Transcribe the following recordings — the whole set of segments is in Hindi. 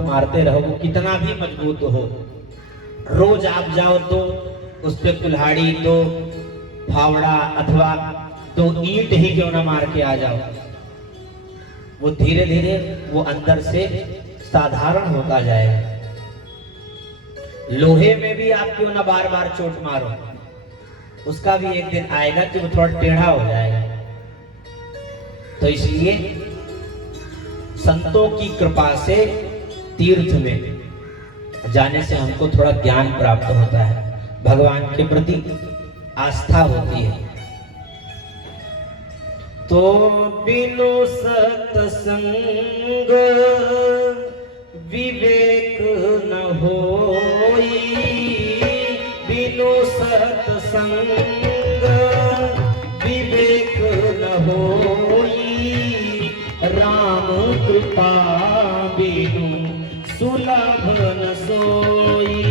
मारते रहो, वो कितना भी मजबूत हो, रोज आप जाओ तो उस पे कुल्हाड़ी, दो फावड़ा अथवा दो ईंट ही क्यों ना मार के आ जाओ, वो धीरे धीरे वो अंदर से साधारण होता जाएगा। लोहे में भी आप क्यों ना बार बार चोट मारो, उसका भी एक दिन आएगा कि वो थोड़ा टेढ़ा हो जाएगा। तो इसलिए संतों की कृपा से तीर्थ में जाने से हमको थोड़ा ज्ञान प्राप्त होता है, भगवान के प्रति आस्था होती है। तो बिनु सत्संग विवेक न होई, बिनु सत्संग विवेक न होई, राम कृपा बिनु सुलभ न सोई।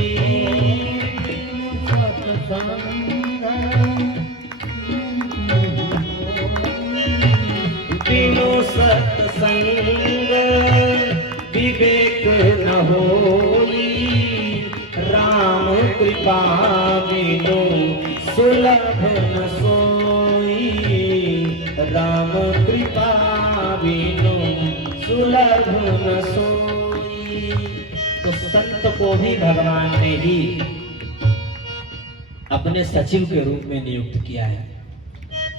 बिनु सत्संग विवेक न होई, राम कृपा बिनु सुलभ न सोई, राम कृपा बिनु सुलभ न सोई। तो संत को भी भगवान ने ही अपने सचिव के रूप में नियुक्त किया है।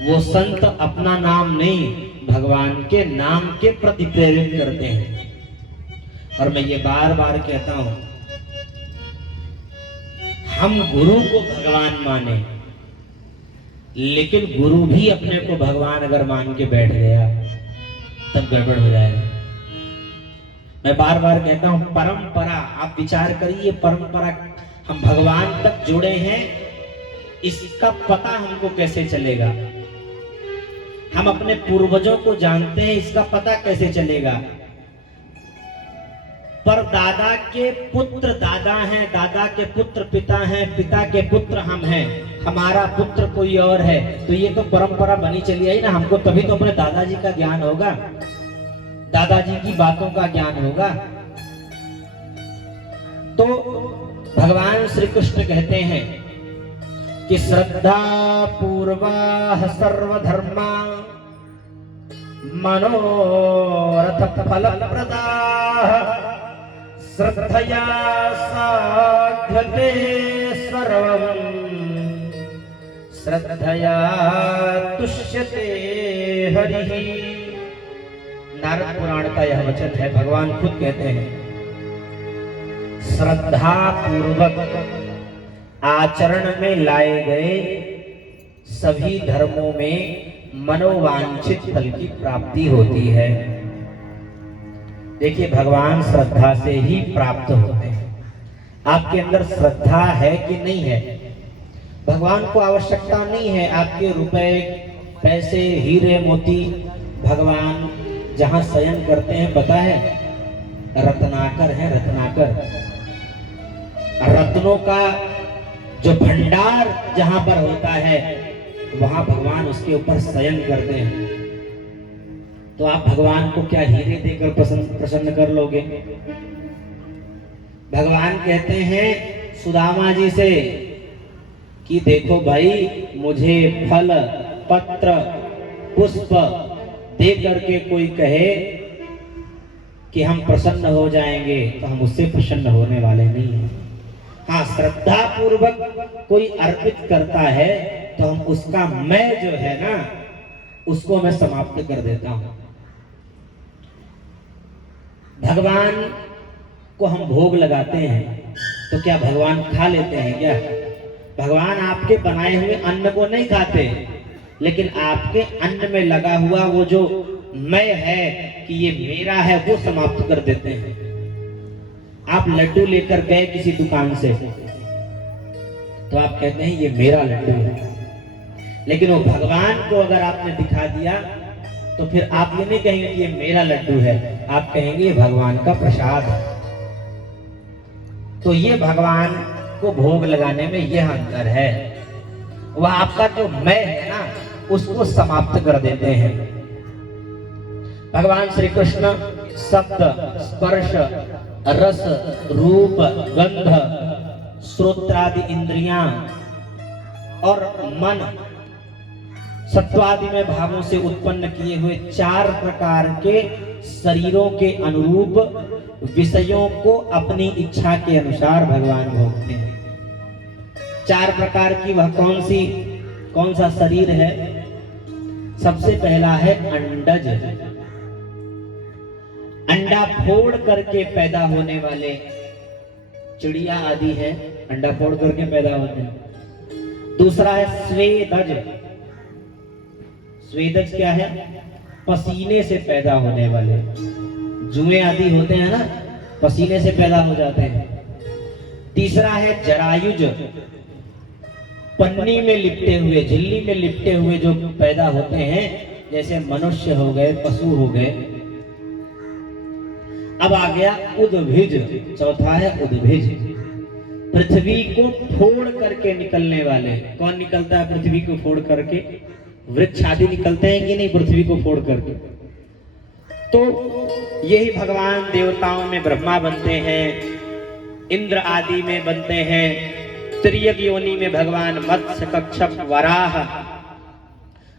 वो संत अपना नाम नहीं, भगवान के नाम के प्रति प्रेरित करते हैं। और मैं ये बार बार कहता हूं, हम गुरु को भगवान माने, लेकिन गुरु भी अपने को भगवान अगर मान के बैठ गया तब गड़बड़ हो जाएगा। मैं बार बार कहता हूं, परंपरा, आप विचार करिए, परंपरा, हम भगवान तक जुड़े हैं, इसका पता हमको कैसे चलेगा? हम अपने पूर्वजों को जानते हैं, इसका पता कैसे चलेगा? पर दादा के पुत्र दादा हैं, दादा के पुत्र पिता हैं, पिता के पुत्र हम हैं, हमारा पुत्र कोई और है, तो ये तो परंपरा बनी चली आई ना। हमको तभी तो अपने दादाजी का ज्ञान होगा, दादाजी की बातों का ज्ञान होगा। तो भगवान श्री कृष्ण कहते हैं कि श्रद्धा पूर्वाः सर्वधर्मा मनोरथ फलप्रदाः, श्रद्धया साध्यते सर्वं, श्रद्धया तुष्यते हरिः। नारद पुराण का यह वचन है, भगवान खुद कहते हैं, श्रद्धा पूर्वक आचरण में लाए गए सभी धर्मों में मनोवांछित फल की प्राप्ति होती है। देखिए, भगवान श्रद्धा से ही प्राप्त होते हैं। आपके अंदर श्रद्धा है कि नहीं है? भगवान को आवश्यकता नहीं है आपके रुपए, पैसे, हीरे मोती। भगवान जहां शयन करते हैं पता है, रत्नाकर है, रत्नाकर। रत्नों का जो भंडार जहां पर होता है, वहां भगवान उसके ऊपर शयन करते हैं। तो आप भगवान को क्या हीरे देकर प्रसन्न कर लोगे? भगवान कहते हैं सुदामा जी से कि देखो भाई, मुझे फल पत्र पुष्प दे करके कोई कहे कि हम प्रसन्न हो जाएंगे, तो हम उससे प्रसन्न होने वाले नहीं हैं। हाँ, श्रद्धा पूर्वक कोई अर्पित करता है तो हम उसका मैं जो है ना, उसको मैं समाप्त कर देता हूं। भगवान को हम भोग लगाते हैं तो क्या भगवान खा लेते हैं क्या? भगवान आपके बनाए हुए अन्न को नहीं खाते, लेकिन आपके अन्न में लगा हुआ वो जो मैं है कि ये मेरा है, वो समाप्त कर देते हैं। आप लड्डू लेकर गए किसी दुकान से, तो आप कहते हैं ये मेरा लड्डू है, लेकिन वो भगवान को अगर आपने दिखा दिया तो फिर आप ये नहीं कहेंगे कि ये मेरा लड्डू है, आप कहेंगे ये भगवान का प्रसाद है। तो ये भगवान को भोग लगाने में यह अंतर है। वह आपका जो मैं है ना, उसको समाप्त कर देते हैं। भगवान श्री कृष्ण शब्द, स्पर्श, रस रूप गंध श्रोत्रादि इंद्रियां और मन सत्वादि में भावों से उत्पन्न किए हुए 4 प्रकार के शरीरों के अनुरूप विषयों को अपनी इच्छा के अनुसार भगवान भोगते हैं। 4 प्रकार की वह कौन सा शरीर है? सबसे पहला है अंडज, अंडा फोड़ करके पैदा होने वाले चिड़िया आदि है, अंडा फोड़ करके पैदा होते हैं। दूसरा है स्वेदज, स्वेदज क्या है? पसीने से पैदा होने वाले, जुए आदि होते हैं ना, पसीने से पैदा हो जाते हैं। तीसरा है जरायुज, पन्नी में लिपटे हुए, झिल्ली में लिपटे हुए जो पैदा होते हैं, जैसे मनुष्य हो गए, पशु हो गए। अब आ गया उद्भिज, चौथा है उद्भिज, पृथ्वी को फोड़ करके निकलने वाले। कौन निकलता है पृथ्वी को फोड़ करके? वृक्ष आदि निकलते हैं कि नहीं पृथ्वी को फोड़ करके? तो यही भगवान देवताओं में ब्रह्मा बनते हैं, इंद्र आदि में बनते हैं, त्रियग योनि में भगवान मत्स्य कच्छप वराह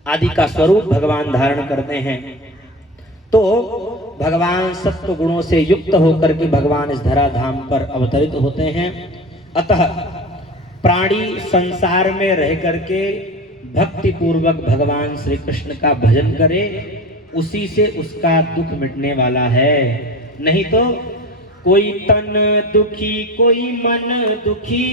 आदि का स्वरूप भगवान धारण करते हैं। तो भगवान सत्व गुणों से युक्त होकर के भगवान इस धराधाम पर अवतरित होते हैं। अतः प्राणी संसार में रह करके भक्ति पूर्वक भगवान श्री कृष्ण का भजन करे, उसी से उसका दुख मिटने वाला है। नहीं तो कोई तन दुखी, कोई मन दुखी,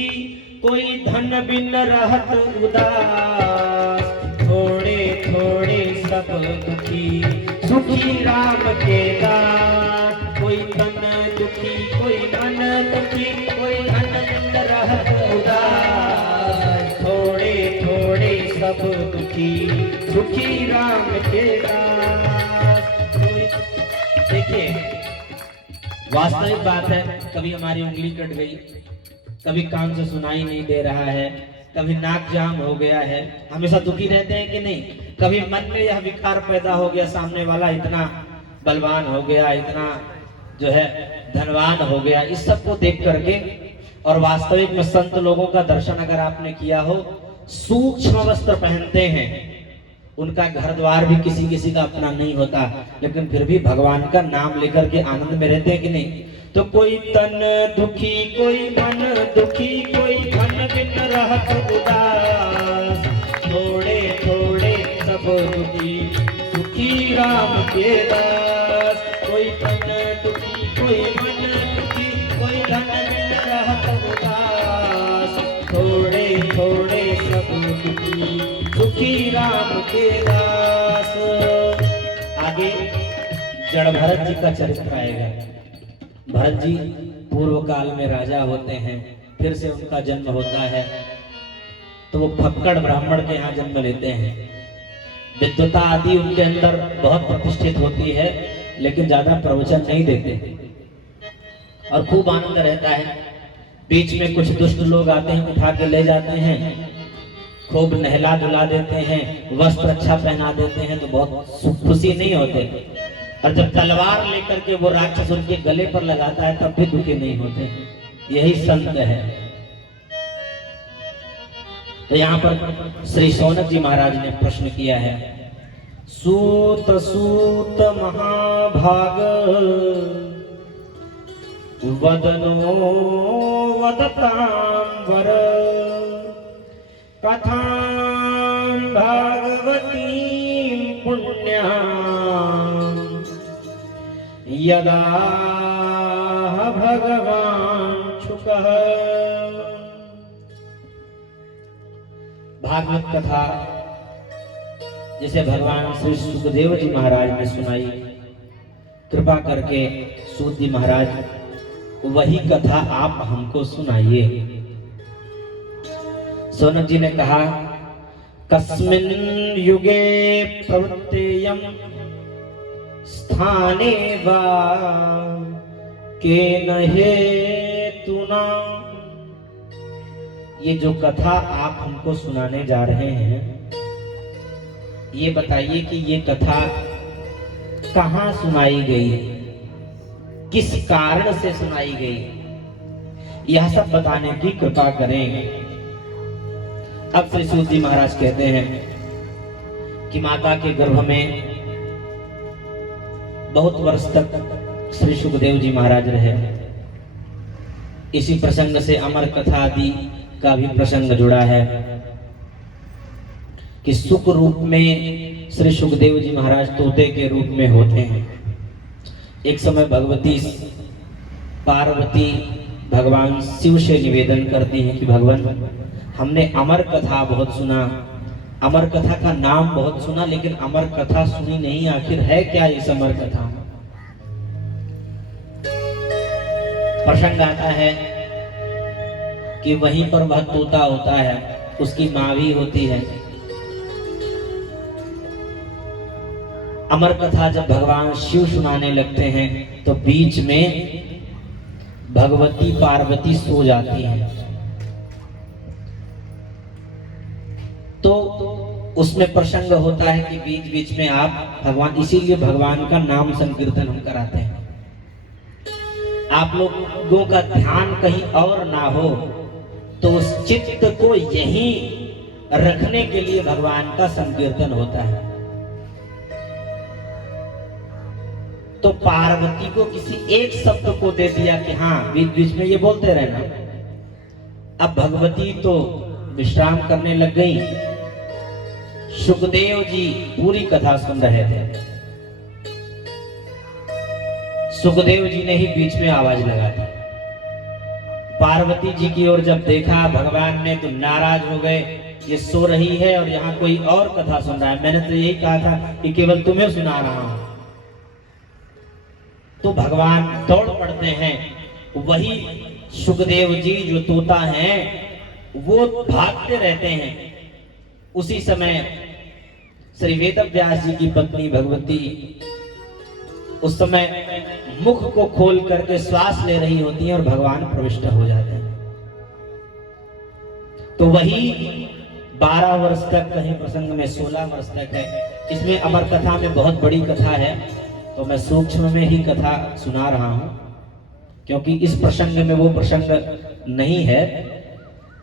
कोई धन बिन रहत उदास, थोड़े थोड़े सब दुखी, सुखी राम के दास। कोई तन दुखी, कोई मन दुखी, कोई धन बिन रहत उदास, थोड़े थोड़े सब दुखी, सुखी राम के दास। देखिए वास्तविक बात है, कभी हमारी उंगली कट गई, कभी कान से सुनाई नहीं दे रहा है, कभी नाक जाम हो गया है, हमेशा दुखी रहते हैं कि नहीं? कभी मन में यह विकार पैदा हो गया, सामने वाला इतना बलवान हो गया, इतना जो है धनवान हो गया, इस सब को देख करके। और वास्तविक में संत लोगों का दर्शन अगर आपने किया हो, सूक्ष्म वस्त्र पहनते हैं, उनका घर द्वार भी किसी किसी का अपना नहीं होता, लेकिन फिर भी भगवान का नाम लेकर के आनंद में रहते हैं कि नहीं? तो कोई तन दुखी, कोई मन दुखी, कोई धन बिन रहत उदास, थोड़े थोड़े सब दुखी, सुखी राम के दास। कोई तन दुखी, कोई मन दुखी, कोई धन बिन रहत उदास, थोड़े थोड़े सब दुखी, सुखी राम के दास। आगे जड़ भरत जी का चरित्र आएगा। भरत जी पूर्व काल में राजा होते हैं, फिर से उनका जन्म होता है, तो वो फक्कड़ ब्राह्मण के यहाँ जन्म लेते हैं। विद्वता आदि उनके अंदर बहुत प्रतिष्ठित होती है, लेकिन ज्यादा प्रवचन नहीं देते और खूब आनंद रहता है। बीच में कुछ दुष्ट लोग आते हैं, उठा के ले जाते हैं, खूब नहला धुला देते हैं, वस्त्र अच्छा पहना देते हैं, तो बहुत खुशी नहीं होते। और जब तलवार लेकर के वो राक्षस उनके गले पर लगाता है, तब भी दुखी नहीं होते। यही संत है। तो यहाँ पर श्री शौनक जी महाराज ने प्रश्न किया है, सूत सूत महाभाग, वदनो वदतांबर, कथां भागवती पुण्यां, यदा भगवान शुकः। भागवत कथा जिसे भगवान श्री सुखदेव जी महाराज ने सुनाई, कृपा करके सूत जी महाराज वही कथा आप हमको सुनाइए। शौनक जी ने कहा, कस्मिन् युगे प्रवृत्तेयं स्थाने वा केन हेतुना। ये जो कथा आप हमको सुनाने जा रहे हैं, ये बताइए कि ये कथा कहाँ सुनाई गई, किस कारण से सुनाई गई, यह सब बताने की कृपा करें। अब श्री सूत जी महाराज कहते हैं कि माता के गर्भ में बहुत वर्ष तक श्री सुखदेव जी महाराज रहे। इसी प्रसंग से अमर कथा आदि का भी प्रसंग जुड़ा है कि सुख रूप में श्री सुखदेव जी महाराज तोते के रूप में होते हैं। एक समय भगवती पार्वती भगवान शिव से निवेदन करती हैं कि भगवान, हमने अमर कथा बहुत सुना, अमर कथा का नाम बहुत सुना, लेकिन अमर कथा सुनी नहीं, आखिर है क्या इस अमर कथा। प्रसंग आता है कि वहीं पर वह तोता होता है, उसकी माँ भी होती है। अमर कथा जब भगवान शिव सुनाने लगते हैं तो बीच में भगवती पार्वती सो जाती हैं। तो उसमें प्रसंग होता है कि बीच बीच में आप भगवान, इसीलिए भगवान का नाम संकीर्तन हम कराते हैं। आप लोगों का ध्यान कहीं और ना हो तो उस चित्त को यहीं रखने के लिए भगवान का संकीर्तन होता है। तो पार्वती को किसी एक शब्द को दे दिया कि हाँ बीच बीच में ये बोलते रहना। अब भगवती तो विश्राम करने लग गई, सुखदेव जी पूरी कथा सुन रहे थे। सुखदेव जी ने ही बीच में आवाज लगा दी। पार्वती जी की ओर जब देखा भगवान ने तो नाराज हो गए, ये सो रही है और यहाँ कोई और कथा सुन रहा है, मैंने तो यही कहा था कि केवल तुम्हें सुना रहा हूं। तो भगवान दौड़ पड़ते हैं, वही सुखदेव जी जो तोता हैं वो भागते रहते हैं। उसी समय श्री वेदव्यास जी की पत्नी भगवती उस समय मुख को खोल करके श्वास ले रही होती हैं और भगवान प्रविष्ट हो जाते हैं। तो वही 12 वर्ष तक, कहीं प्रसंग में 16 वर्ष तक है। इसमें अमर कथा में बहुत बड़ी कथा है, तो मैं सूक्ष्म में ही कथा सुना रहा हूं क्योंकि इस प्रसंग में वो प्रसंग नहीं है।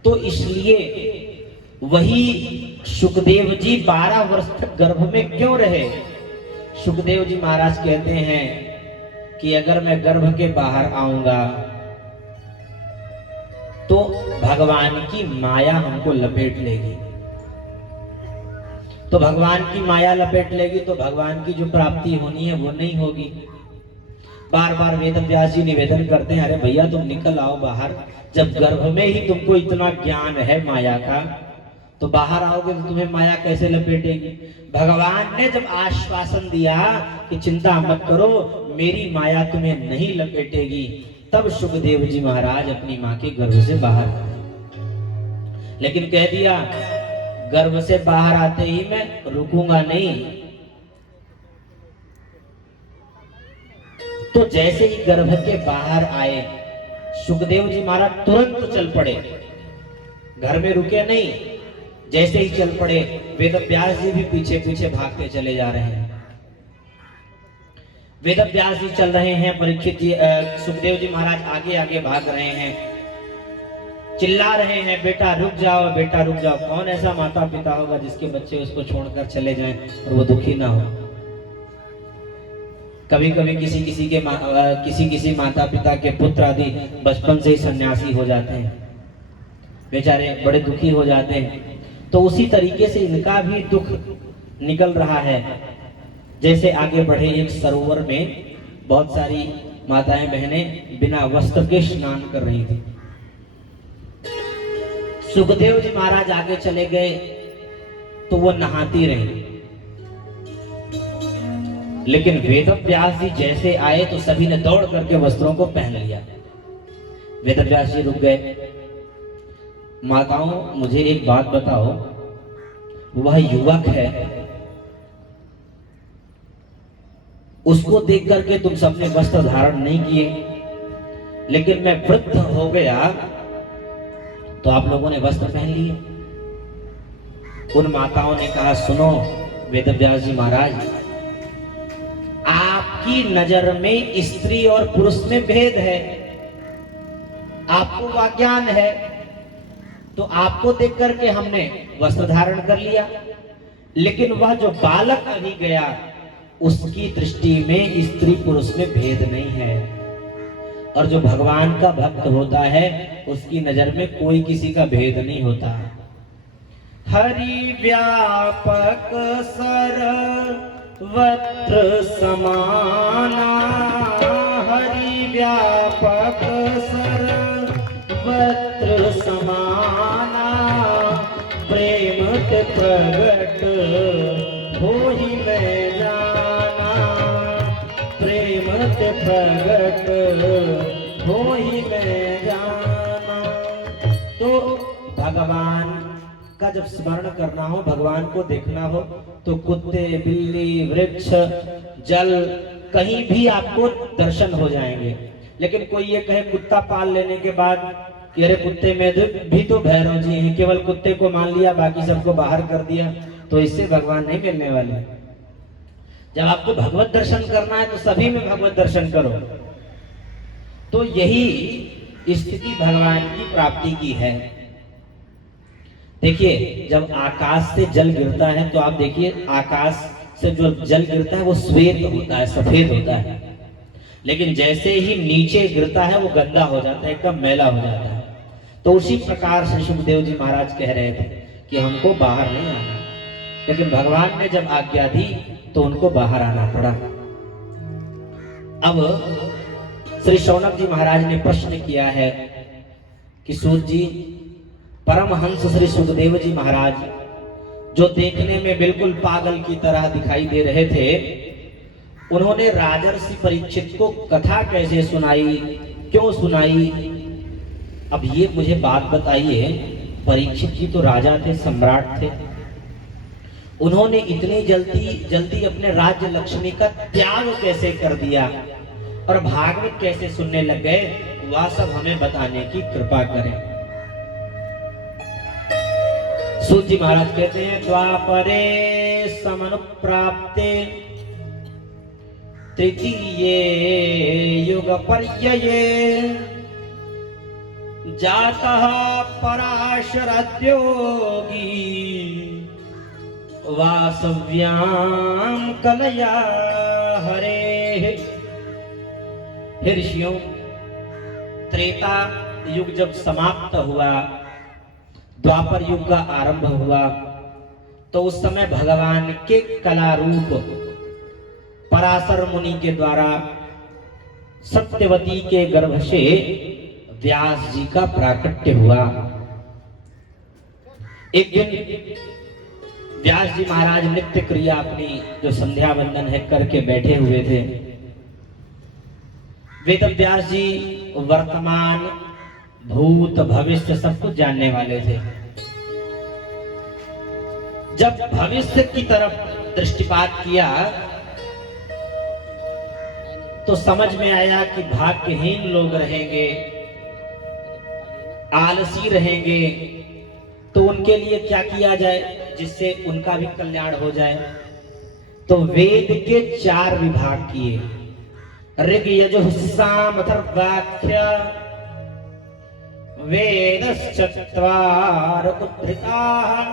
तो इसलिए वही सुखदेव जी 12 वर्ष तक गर्भ में क्यों रहे। सुखदेव जी महाराज कहते हैं कि अगर मैं गर्भ के बाहर आऊंगा तो भगवान की माया हमको लपेट लेगी। तो भगवान की माया लपेट लेगी तो भगवान की जो प्राप्ति होनी है वो नहीं होगी। बार बार वेदव्यास जी निवेदन करते हैं, अरे भैया तुम निकल आओ बाहर, जब गर्भ में ही तुमको इतना ज्ञान है माया का तो बाहर आओगे तो तुम्हें माया कैसे लपेटेगी। भगवान ने जब आश्वासन दिया कि चिंता मत करो, मेरी माया तुम्हें नहीं लपेटेगी, तब सुखदेव जी महाराज अपनी मां के गर्भ से बाहर आए। लेकिन कह दिया गर्भ से बाहर आते ही मैं रुकूंगा नहीं। तो जैसे ही गर्भ के बाहर आए सुखदेव जी महाराज तुरंत चल पड़े, घर में रुके नहीं, जैसे ही चल पड़े। वेदव्यास जी भी पीछे पीछे भागते चले जा रहे हैं। वेदव्यास जी चल रहे हैं, परीक्षित जी सुखदेव जी महाराज आगे आगे भाग रहे हैं, चिल्ला रहे हैं बेटा रुक जाओ, बेटा रुक जाओ। कौन ऐसा माता पिता होगा जिसके बच्चे उसको छोड़कर चले जाएं और वो दुखी ना हो। कभी कभी किसी किसी माता पिता के पुत्र आदि बचपन से ही सन्यासी हो जाते हैं, बेचारे बड़े दुखी हो जाते हैं। तो उसी तरीके से इनका भी दुख निकल रहा है। जैसे आगे बढ़े, एक सरोवर में बहुत सारी माताएं बहनें बिना वस्त्र के स्नान कर रही थी। सुखदेव जी महाराज आगे चले गए तो वो नहाती रही, लेकिन वेदव्यास जी जैसे आए तो सभी ने दौड़ करके वस्त्रों को पहन लिया। वेदव्यास जी रुक गए। माताओं मुझे एक बात बताओ, वह युवक है, उसको देख करके तुम सबने वस्त्र धारण नहीं किए, लेकिन मैं वृद्ध हो गया तो आप लोगों ने वस्त्र पहन लिए। उन माताओं ने कहा सुनो वेदव्यास जी महाराज, आप आपकी नजर में स्त्री और पुरुष में भेद है, आपको वह ज्ञान है, तो आपको देख करके हमने वस्त्र धारण कर लिया। लेकिन वह जो बालक अभी गया, उसकी दृष्टि में स्त्री पुरुष में भेद नहीं है। और जो भगवान का भक्त होता है, उसकी नजर में कोई किसी का भेद नहीं होता। हरि व्यापक सर्वत्र समाना, हरि व्यापक सर्वत्र समाना, प्रेम ते प्रगट होहि मैं जाना, प्रेम ते प्रगट होहि मैं जाना। तो भगवान का जब स्मरण करना हो, भगवान को देखना हो, तो कुत्ते, बिल्ली, वृक्ष, जल, कहीं भी आपको दर्शन हो जाएंगे। लेकिन कोई ये कहे कुत्ता पाल लेने के बाद कि अरे कुत्ते में भी तो भैरव जी हैं, केवल कुत्ते को मान लिया, बाकी सबको बाहर कर दिया, तो इससे भगवान नहीं मिलने वाले। जब आपको भगवत दर्शन करना है तो सभी में भगवत दर्शन करो। तो यही स्थिति भगवान की प्राप्ति की है। देखिए, जब आकाश से जल गिरता है तो आप देखिए, आकाश से जो जल गिरता है वो श्वेत होता है, सफेद होता है। लेकिन जैसे ही नीचे गिरता है वो गंदा हो जाता है, एकदम मैला हो जाता है। तो उसी प्रकार से सुखदेव जी महाराज कह रहे थे कि हमको बाहर नहीं आना, लेकिन भगवान ने जब आज्ञा दी तो उनको बाहर आना पड़ा। अब श्री शौनक जी महाराज ने प्रश्न किया है कि सूत जी, परमहंस श्री सुखदेव जी महाराज जो देखने में बिल्कुल पागल की तरह दिखाई दे रहे थे, उन्होंने राजर्षि परीक्षित को कथा कैसे सुनाई, क्यों सुनाई? अब ये मुझे बात बताइए, परीक्षित जी तो राजा थे, सम्राट थे, उन्होंने इतनी जल्दी अपने राज्य लक्ष्मी का त्याग कैसे कर दिया और भागवत कैसे सुनने लग गए? वह सब हमें बताने की कृपा करें। सूत जी महाराज कहते हैं, द्वापरे समनुप्राप्ते तृतीये युग पर्यये जातः पराशरद्योगी वासव्याम कलया हरे। ऋषियों, त्रेता युग जब समाप्त हुआ, द्वापर युग का आरंभ हुआ, तो उस समय भगवान के कला रूप पराशर मुनि के द्वारा सत्यवती के गर्भ से व्यास जी का प्राकट्य हुआ। एक दिन व्यास जी महाराज नित्य क्रिया अपनी जो संध्या वंदन है करके बैठे हुए थे। वेद व्यास जी वर्तमान, भूत, भविष्य सब कुछ जानने वाले थे। जब भविष्य की तरफ दृष्टिपात किया तो समझ में आया कि भाग्यहीन लोग रहेंगे, आलसी रहेंगे, तो उनके लिए क्या किया जाए जिससे उनका भी कल्याण हो जाए। तो वेद के 4 विभाग किए, ऋग, यजुः, साम, अथर्वाख्य, वेदश्चत्वार उद्धृताः,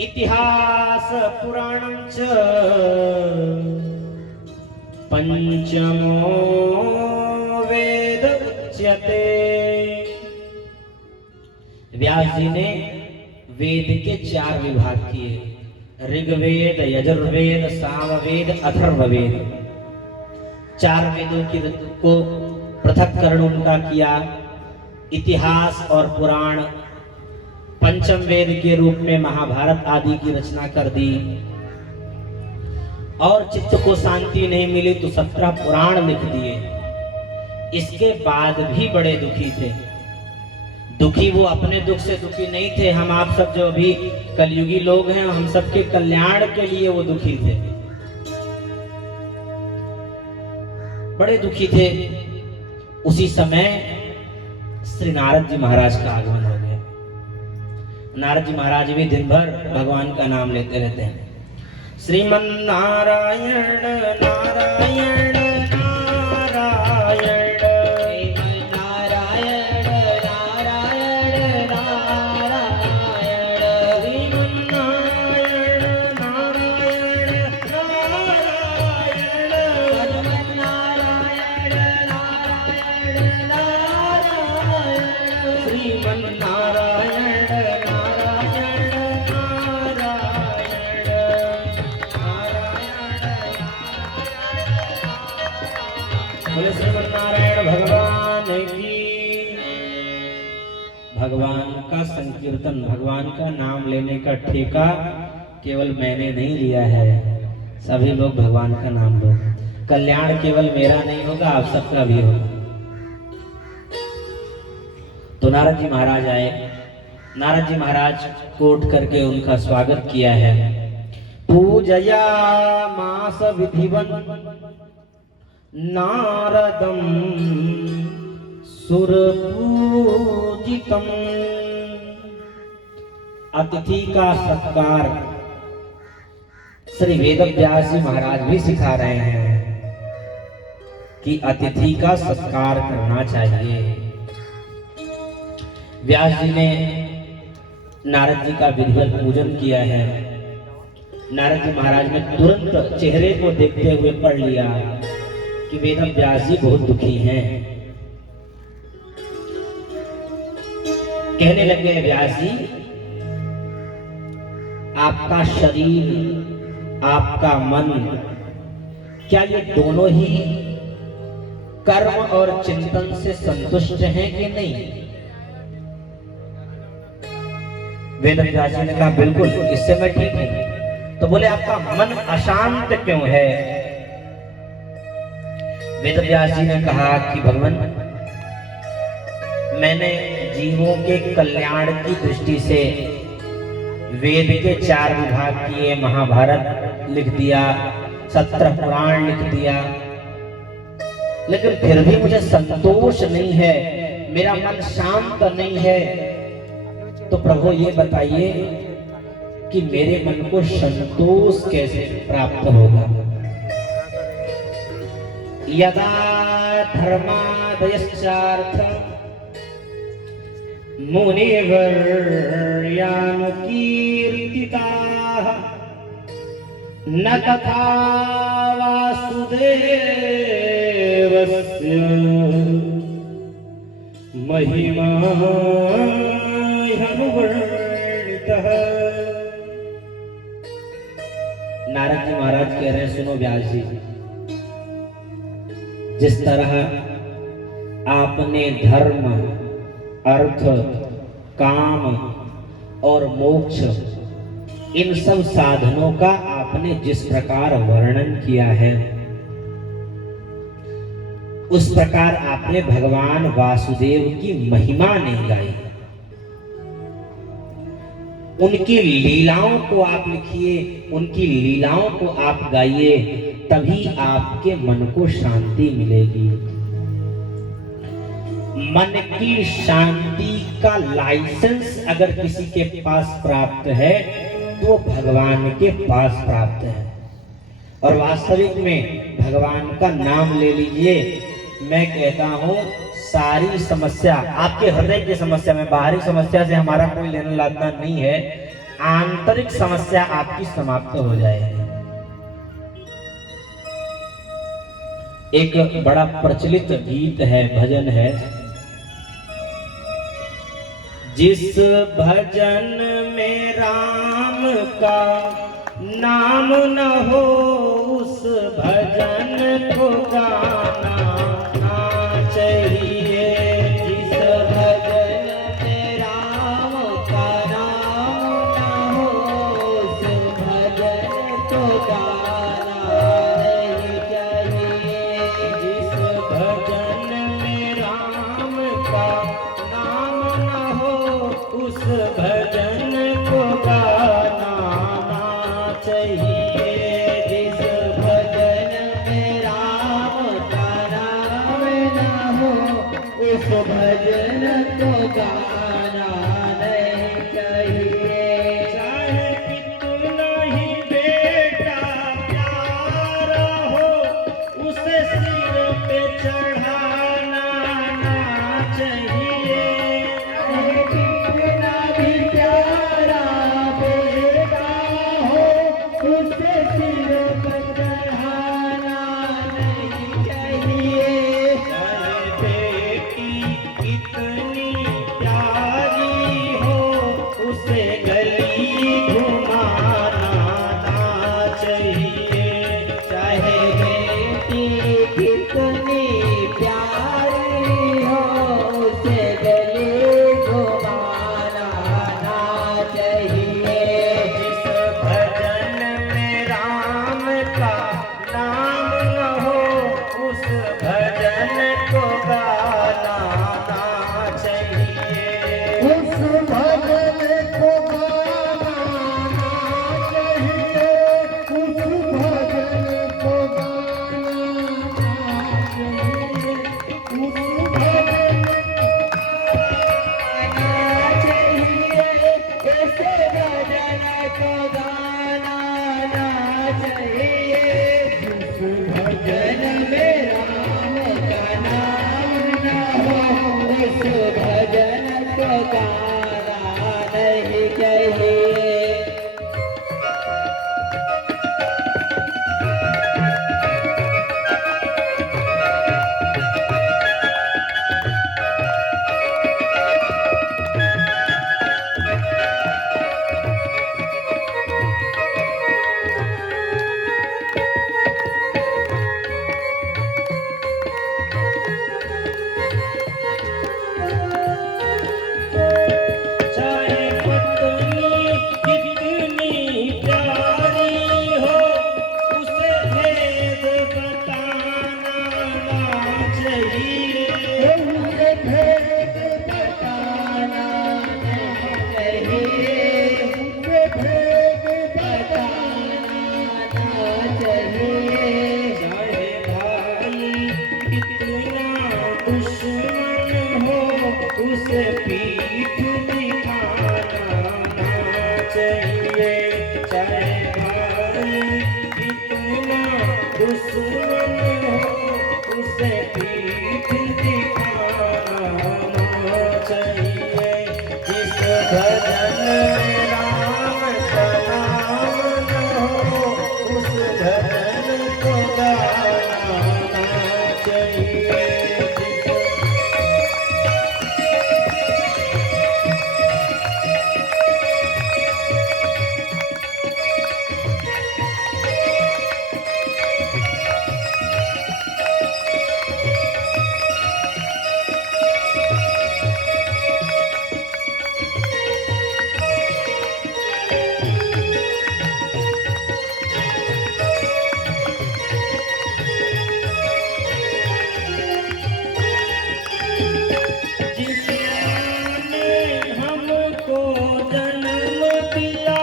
इतिहास पुराणं च पंचमो वेद उच्यते। व्यास जी ने वेद के 4 विभाग किए, ऋग्वेद, यजुर्वेद, सामवेद, अथर्ववेद। 4 वेदों को पृथक्करण उनका किया, इतिहास और पुराण, पंचम वेद के रूप में महाभारत आदि की रचना कर दी। और चित्त को शांति नहीं मिली तो 17 पुराण लिख दिए। इसके बाद भी बड़े दुखी थे। दुखी वो अपने दुख से दुखी नहीं थे, हम आप सब जो अभी कलयुगी लोग हैं, हम सबके कल्याण के लिए वो दुखी थे, बड़े दुखी थे। उसी समय श्री नारद जी महाराज का आगमन हो गया। नारद जी महाराज भी दिन भर भगवान का नाम लेते रहते हैं। श्रीमन्नारायण नारायण नारायण नारायण नारायण नारायण श्रीमन्नारायण नारायण नारायण नारायण नारायण नारायण श्रीमन्नारायण नारायण बोले श्रीमन्नारायण भगवान की। भगवान का संकीर्तन, भगवान का नाम लेने का ठेका केवल मैंने नहीं लिया है, सभी लोग भगवान का नाम लो। कल्याण केवल मेरा नहीं होगा, आप सबका भी होगा। तो नारद जी महाराज आए, नारद जी महाराज को उठ करके उनका स्वागत किया है। पूजया मास विधिवन् नारदं सुरपूजितम्। अतिथि का सत्कार श्री वेदव्यास जी महाराज भी सिखा रहे हैं कि अतिथि का सत्कार करना चाहिए। व्यास जी ने नारद जी का विधिवत पूजन किया है। नारद जी महाराज ने तुरंत चेहरे को देखते हुए पढ़ लिया कि वेदव्यास जी बहुत दुखी हैं। कहने लगे, व्यास जी आपका शरीर, आपका मन, क्या ये दोनों ही कर्म और चिंतन से संतुष्ट हैं कि नहीं? वेदव्यास जी ने कहा बिल्कुल, इससे मैं ठीक हूं। तो बोले आपका मन अशांत क्यों है? वेदव्यास जी ने कहा कि भगवान, मैंने जीवों के कल्याण की दृष्टि से वेद के 4 विभाग किए, महाभारत लिख दिया, 17 पुराण लिख दिया, लेकिन फिर भी मुझे संतोष नहीं है, मेरा मन शांत नहीं है। तो प्रभु ये बताइए कि मेरे मन को संतोष कैसे प्राप्त होगा? यदा धर्मादयश्चार्थ मुनिवर्यानुकीर्तिताः न तथा वासुदेवस्य महिमा नारद जी महाराज कह रहे हैं, सुनो व्यास जी, जिस तरह आपने धर्म, अर्थ, काम और मोक्ष, इन सब साधनों का आपने जिस प्रकार वर्णन किया है, उस प्रकार आपने भगवान वासुदेव की महिमा नहीं गाई। उनकी लीलाओं को आप लिखिए, उनकी लीलाओं को आप गाइए, तभी आपके मन को शांति मिलेगी। मन की शांति का लाइसेंस अगर किसी के पास प्राप्त है तो भगवान के पास प्राप्त है। और वास्तविक में भगवान का नाम ले लीजिए, मैं कहता हूं सारी समस्या, आपके हृदय की समस्या में, बाहरी समस्या से हमारा कोई लेना लाना नहीं है, आंतरिक समस्या आपकी समाप्त हो जाएगी। एक बड़ा प्रचलित गीत है, भजन है, जिस भजन में राम का नाम न हो उस भजन को गाना ना चाहिए। जिस भजन में राम का नाम न हो उस भजन को गाना नहीं चाहिए। जिस भजन में राम का नाम न हो उस भजन को गाना ना चाहिए। जिस भजन में राम का नाम न हो उस भजन को गाना नहीं चाहिए। चाहे कितना ही बेटा उसे पीठ दिखाना चाहिए, चाहे भाई कितना दुश्मन हो, उसे पीठ दिखाना चाहिए। जिस भजन में राम का नाम न हो, उस भजन को गाना चाहिए। जिसने हमको जन्म दिया,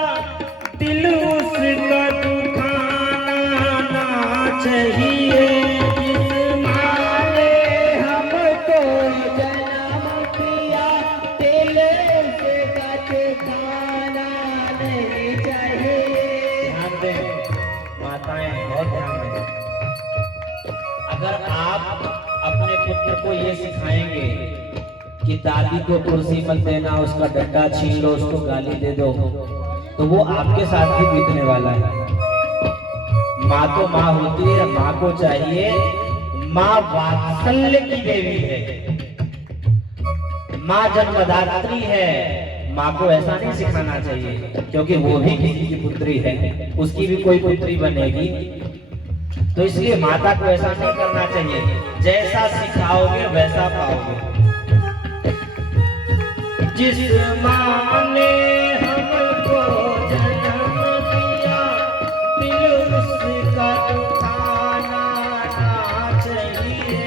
दिल उसका दुखाना चाहिए। जिस माँ ने हमको जन्म दिया, दिल उसका दुखाना नहीं चाहिए। ध्यान दें, माताएं बहुत ध्यान दें। अगर आप अपने पुत्र को ये सिखाएंगे कि दादी को कुर्सी मत देना, उसका डंडा छीन लो, उसको गाली दे दो, तो वो आपके साथ भी बीतने वाला है। माँ तो माँ होती है, माँ को चाहिए, माँ वात्सल्य की देवी है, माँ जन्मदात्री है। माँ को ऐसा नहीं सिखाना चाहिए, क्योंकि वो भी किसी की पुत्री है, उसकी भी कोई पुत्री बनेगी। तो इसलिए माता को ऐसा नहीं करना चाहिए। जैसा सिखाओगे वैसा पाओगे। जिस माँ ने हमको जन्म दिया, दिल उसका दुखाना ना चाहिए।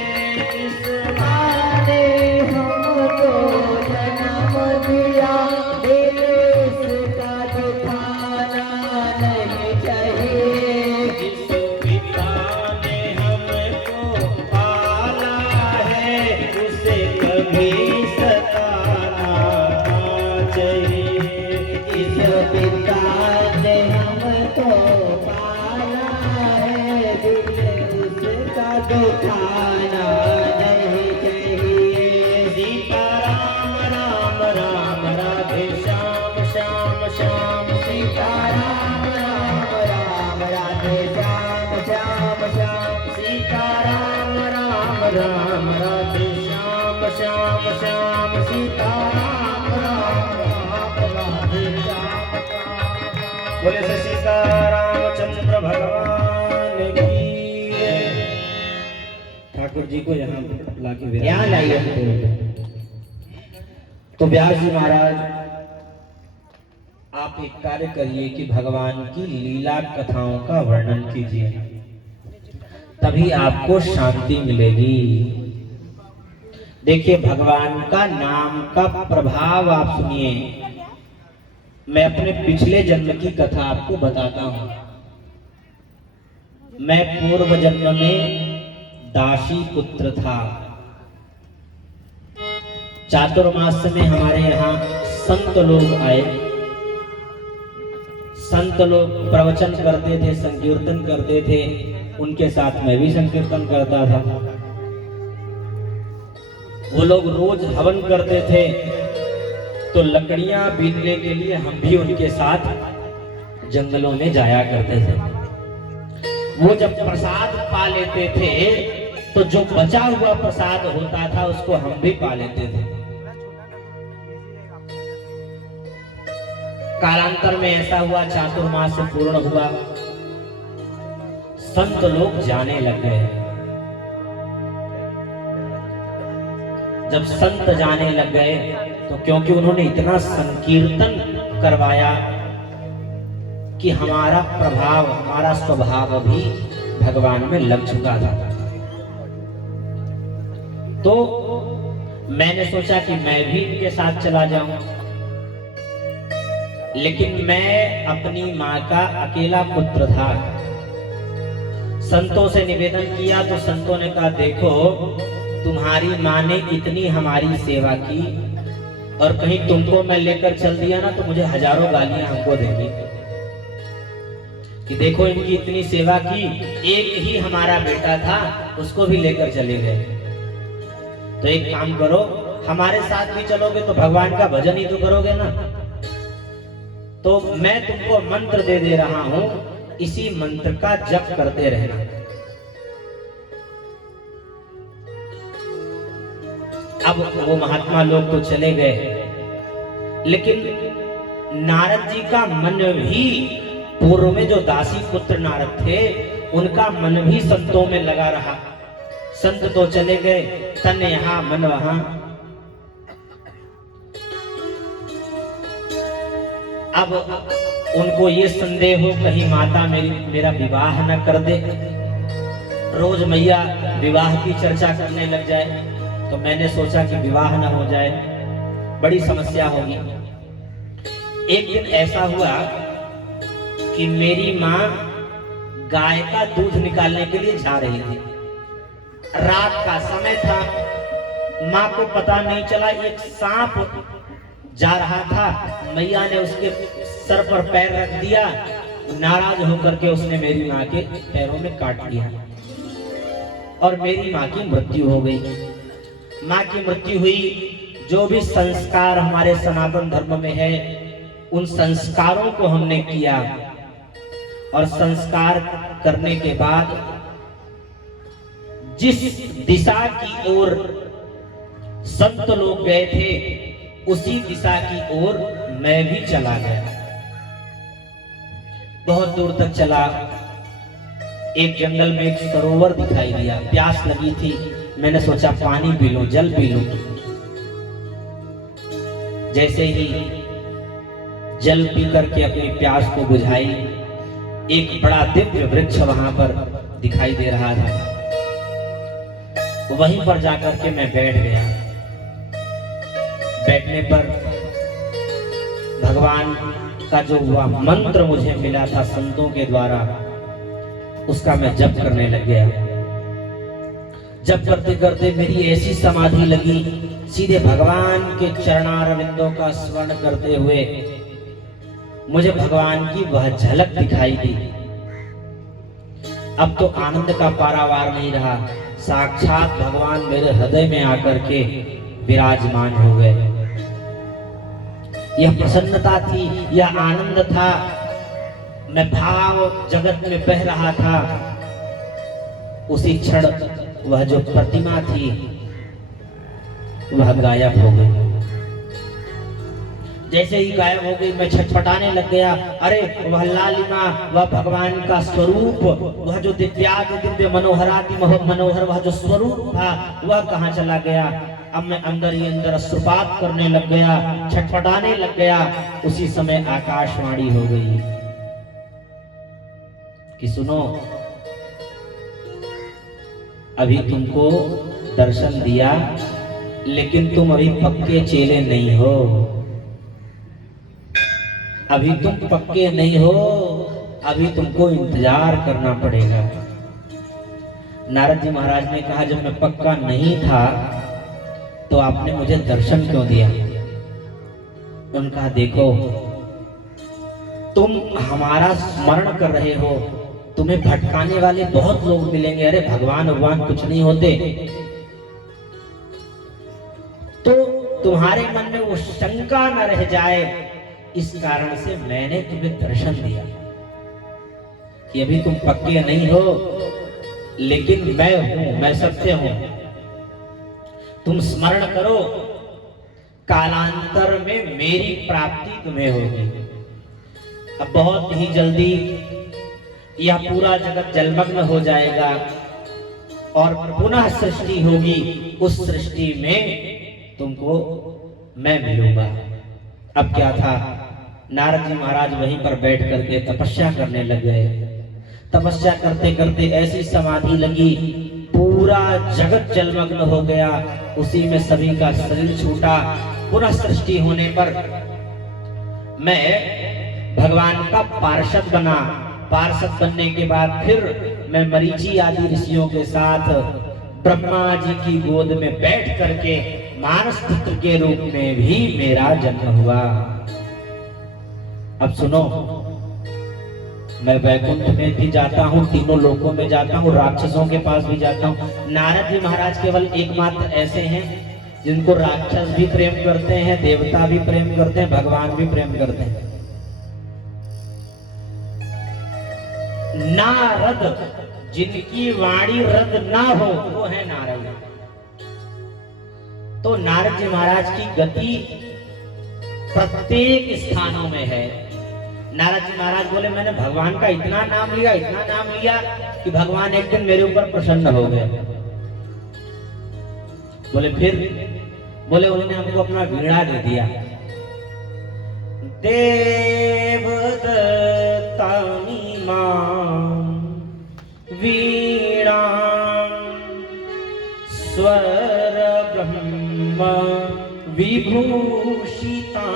जिस माँ ने हमको जन्म दिया, दिल उसका दुखाना नहीं चाहिए। जिस पिता ने हमको पाला है, उसे कभी सताना ना चाहिए। जिस पिता ने हमको पाला है, दिल उसका दुखाना नहीं चाहिए। सीता राम राम राम राधे श्याम श्याम श्याम सीता राम राम राम राधे श्याम श्याम श्याम। सीता राम राम राम राधे श्याम श्याम श्याम सीता राम राम राधे श्याम श्याम। बोले से सीता रामचंद्र भगवान की जय। ठाकुर जी को यहाँ लाके यहाँ लाइए। तो व्यास जी महाराज, आप एक कार्य करिए कि भगवान की लीला कथाओं का वर्णन कीजिए, तभी आपको शांति मिलेगी। देखिए, भगवान का नाम का प्रभाव आप सुनिए। मैं अपने पिछले जन्म की कथा आपको बताता हूं। मैं पूर्व जन्म में दासी पुत्र था। चातुर्मास में हमारे यहाँ संत लोग आए। संत लोग प्रवचन करते थे, संकीर्तन करते थे, उनके साथ मैं भी संकीर्तन करता था। वो लोग रोज हवन करते थे, तो लकड़ियां बीनने के लिए हम भी उनके साथ जंगलों में जाया करते थे। वो जब प्रसाद पा लेते थे, तो जो बचा हुआ प्रसाद होता था उसको हम भी पा लेते थे। कालांतर में ऐसा हुआ, चातुर्मास पूर्ण हुआ, संत लोग जाने लग गए। जब संत जाने लग गए, तो क्योंकि उन्होंने इतना संकीर्तन करवाया कि हमारा प्रभाव, हमारा स्वभाव भी भगवान में लग चुका था। तो मैंने सोचा कि मैं भी इनके साथ चला जाऊं, लेकिन मैं अपनी माँ का अकेला पुत्र था। संतों से निवेदन किया तो संतों ने कहा, देखो तुम्हारी माँ ने इतनी हमारी सेवा की, और कहीं तुमको मैं लेकर चल दिया ना तो मुझे हजारों गालियां हमको देंगी कि देखो इनकी इतनी सेवा की, एक ही हमारा बेटा था उसको भी लेकर चले गए। तो एक काम करो, हमारे साथ भी चलोगे तो भगवान का भजन ही तो करोगे ना। तो मैं तुमको मंत्र दे रहा हूं, इसी मंत्र का जप करते रहना। अब वो महात्मा लोग तो चले गए, लेकिन नारद जी का मन भी, पूर्व में जो दासी पुत्र नारद थे उनका मन भी संतों में लगा रहा। संत तो चले गए, तन यहां मन वहां। अब उनको ये संदेह हो कहीं माता मेरा विवाह न कर दे। रोज मैया विवाह की चर्चा करने लग जाए, तो मैंने सोचा कि विवाह न हो जाए, बड़ी समस्या होगी। एक दिन ऐसा हुआ कि मेरी माँ गाय का दूध निकालने के लिए जा रही थी। रात का समय था, माँ को पता नहीं चला एक सांप जा रहा था। मैया ने उसके सर पर पैर रख दिया, नाराज होकर के उसने मेरी माँ के पैरों में काट लिया और मेरी माँ की मृत्यु हो गई। माँ की मृत्यु हुई। जो भी संस्कार हमारे सनातन धर्म में है उन संस्कारों को हमने किया, और संस्कार करने के बाद जिस दिशा की ओर संत लोग गए थे उसी दिशा की ओर मैं भी चला गया। बहुत दूर तक चला, एक जंगल में एक सरोवर दिखाई दिया। प्यास लगी थी, मैंने सोचा पानी पी लूं, जल पी लूं। जैसे ही जल पी करके अपनी प्यास को बुझाई, एक बड़ा दिव्य वृक्ष वहां पर दिखाई दे रहा था। वहीं पर जाकर के मैं बैठ गया। बैठने पर भगवान का जो वह मंत्र मुझे मिला था संतों के द्वारा, उसका मैं जप करने लग गया। जप करते करते मेरी ऐसी समाधि लगी, सीधे भगवान के चरणारविंदों का स्मरण करते हुए मुझे भगवान की वह झलक दिखाई दी। अब तो आनंद का पारावार नहीं रहा, साक्षात भगवान मेरे हृदय में आकर के विराजमान हो गए। यह प्रसन्नता थी, यह आनंद था, मैं भाव जगत में बह रहा था। उसी क्षण वह जो प्रतिमा थी वह गायब हो गई। जैसे ही गायब हो गई मैं छटपटाने लग गया। अरे वह लालिमा, वह भगवान का स्वरूप, वह जो दिव्य मनोहराति मनोहर वह जो स्वरूप था वह कहाँ चला गया। अब मैं अंदर ही अंदर अश्रुपात करने लग गया, छटपटाने लग गया। उसी समय आकाशवाणी हो गई कि सुनो, अभी तुमको दर्शन दिया, लेकिन तुम अभी पक्के चेले नहीं हो। अभी तुम पक्के नहीं हो, अभी तुमको इंतजार करना पड़ेगा। नारद जी महाराज ने कहा, जब मैं पक्का नहीं था तो आपने मुझे दर्शन क्यों दिया? उन्होंने कहा, देखो तुम हमारा स्मरण कर रहे हो, तुम्हें भटकाने वाले बहुत लोग मिलेंगे। अरे भगवान कुछ नहीं होते। तो तुम्हारे मन में वो शंका न रह जाए, इस कारण से मैंने तुम्हें दर्शन दिया कि अभी तुम पक्के नहीं हो, लेकिन मैं हूं, मैं सत्य हूं। तुम स्मरण करो, कालांतर में मेरी प्राप्ति तुम्हें होगी। अब बहुत ही जल्दी यह पूरा जगत जलमग्न हो जाएगा और पुनः सृष्टि होगी। उस सृष्टि में तुमको मैं मिलूंगा। अब क्या था, नारद जी महाराज वहीं पर बैठ करके तपस्या करने लग गए। तपस्या करते करते ऐसी समाधि लगी, पूरा जगत जलमग्न हो गया। उसी में सभी का शरीर छूटा। पुनः सृष्टि होने पर मैं भगवान का पार्षद बना। पार्षद बनने के बाद फिर मैं मरीचि आदि ऋषियों के साथ ब्रह्मा जी की गोद में बैठ करके मानस पुत्र के रूप में भी मेरा जन्म हुआ। अब सुनो, मैं वैकुंठ में भी जाता हूँ, तीनों लोकों में जाता हूँ, राक्षसों के पास भी जाता हूँ। नारद जी महाराज केवल एकमात्र ऐसे हैं जिनको राक्षस भी प्रेम करते हैं, देवता भी प्रेम करते हैं, भगवान भी प्रेम करते हैं। नारद, जिनकी वाणी रद ना हो, वो है नारद। तो नारद जी महाराज की गति प्रत्येक स्थानों में है। नारद जी महाराज बोले, मैंने भगवान का इतना नाम लिया कि भगवान एक दिन मेरे ऊपर प्रसन्न हो गए। बोले फिर? बोले उन्होंने हमको अपना वीणा दे दिया। देवदत्तानि मां वीणा स्वर ब्रह्म विभूषिता।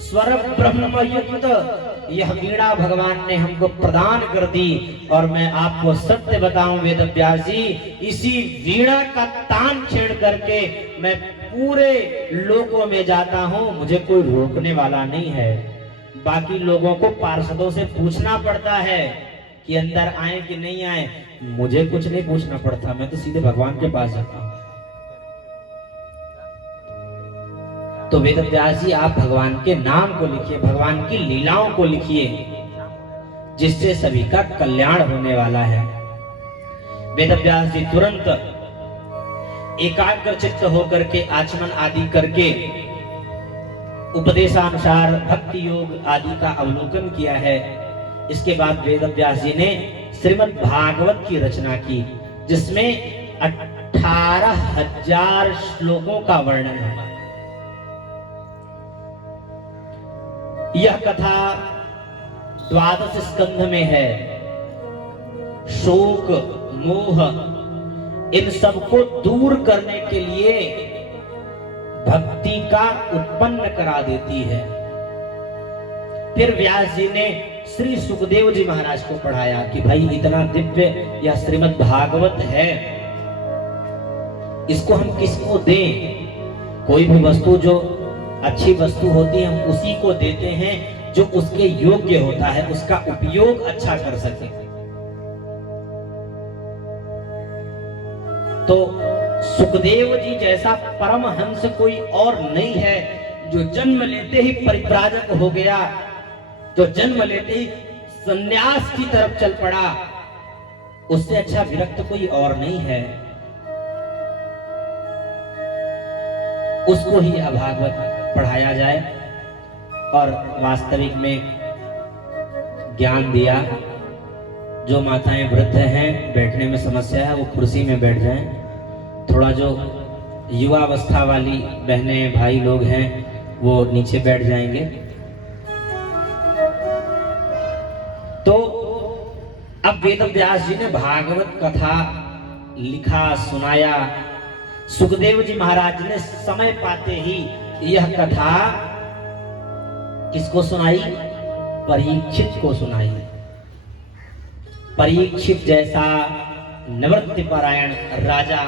स्वर ब्रह्म युक्त यह वीणा भगवान ने हमको प्रदान कर दी। और मैं आपको सत्य बताऊं वेदव्यास जी, इसी वीणा का तान छेड़ करके मैं पूरे लोकों में जाता हूं, मुझे कोई रोकने वाला नहीं है। बाकी लोगों को पार्षदों से पूछना पड़ता है कि अंदर आए कि नहीं आए, मुझे कुछ नहीं पूछना पड़ता, मैं तो सीधे भगवान के पास जाता हूं। तो वेदव्यास जी, आप भगवान के नाम को लिखिए, भगवान की लीलाओं को लिखिए, जिससे सभी का कल्याण होने वाला है। वेदव्यास जी तुरंत एकाग्र चित्त होकर के आचमन आदि करके उपदेशानुसार भक्ति योग आदि का अवलोकन किया है। इसके बाद वेदव्यास जी ने श्रीमद् भागवत की रचना की, जिसमें 18,000 श्लोकों का वर्णन है। यह कथा 12 स्कंध में है। शोक मोह इन सबको दूर करने के लिए भक्ति का उत्पन्न करा देती है। फिर व्यास जी ने श्री सुखदेव जी महाराज को पढ़ाया कि भाई इतना दिव्य यह श्रीमद् भागवत है, इसको हम किसको दें? कोई भी वस्तु जो अच्छी वस्तु होती है हम उसी को देते हैं जो उसके योग्य होता है, उसका उपयोग अच्छा कर सके। तो सुखदेव जी जैसा परमहंस कोई और नहीं है, जो जन्म लेते ही परिव्राजक हो गया, जो जन्म लेते ही संन्यास की तरफ चल पड़ा, उससे अच्छा विरक्त कोई और नहीं है। उसको ही यह भागवत पढ़ाया जाए और वास्तविक में ज्ञान दिया। जो माताएं वृद्ध हैं, बैठने में समस्या है, वो कुर्सी में बैठ जाएं। थोड़ा जो युवावस्था वाली बहनें भाई लोग हैं वो नीचे बैठ जाएंगे। तो अब वेदव्यास जी ने भागवत कथा लिखा, सुनाया। सुखदेव जी महाराज ने समय पाते ही यह कथा किसको सुनाई? परीक्षित को सुनाई। परीक्षित जैसा निवृत्ति परायण राजा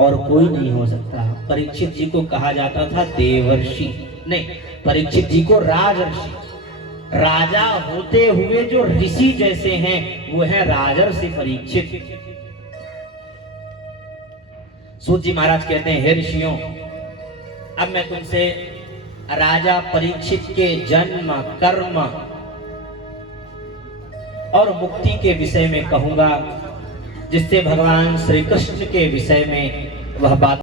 और कोई नहीं हो सकता। परीक्षित जी को कहा जाता था देवर्षि, नहीं, परीक्षित जी को राजर्षि। राजा होते हुए जो ऋषि जैसे हैं वो है राजर्षि परीक्षित। सूत जी महाराज कहते हैं, हे ऋषियों, अब मैं तुमसे राजा परीक्षित के जन्म, कर्म और मुक्ति के विषय में कहूंगा, जिससे भगवान श्री कृष्ण के विषय में वह बात